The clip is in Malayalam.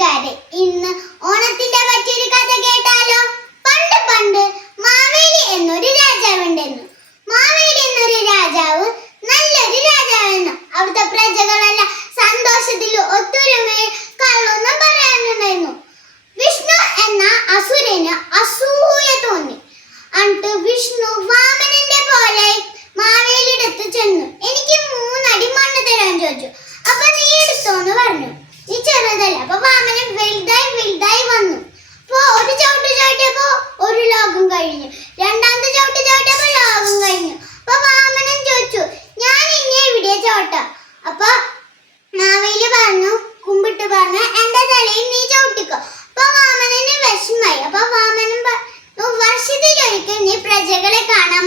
കൂട്ടുകാരെ ഇന്ന് ഓണത്തിന്റെ മറ്റൊരു കഥ കേട്ടാലോ? പണ്ട് പണ്ട് മാവേലി എന്നൊരു രാജാവുണ്ടെന്നു. മാവേലി എന്നൊരു രാജാവ് നല്ലൊരു രാജാവെന്നു അവിടുത്തെ പ്രജകളെല്ലാം സന്തോഷത്തിൽ ഒത്തൊരുമയിൽ കള്ളൊന്നും പറയാനുണ്ടായിരുന്നു. വിഷ്ണു എന്ന അസുരന് അസൂയ തോന്നി. എന്നിട്ട് വിഷ്ണു വാമനന്റെ പോലെ മാവേലിയുടെ അടുത്ത് ചെന്നു. എനിക്ക് മൂന്നടി മണ്ണ് തരാൻ ചോദിച്ചു. കഴിഞ്ഞു. രണ്ടാമത്തെ ചവിട്ട് ചവിട്ടപ്പോൾ ലോകം കഴിഞ്ഞു. അപ്പൊ വാമനൻ ചോദിച്ചു ഞാൻ ഇനി എവിടെ ചവിട്ടാം? അപ്പൊ മാവേലി പറഞ്ഞു കുമ്പിട്ട് പറഞ്ഞു എന്റെ തലയിൽ നീ ചവിട്ടിക്കോ. അപ്പൊ വാമനന് വിഷമായി അപ്പൊ വാമനൻ വർഷത്തിലൊരിക്കൽ നീ പ്രജകളെ കാണാൻ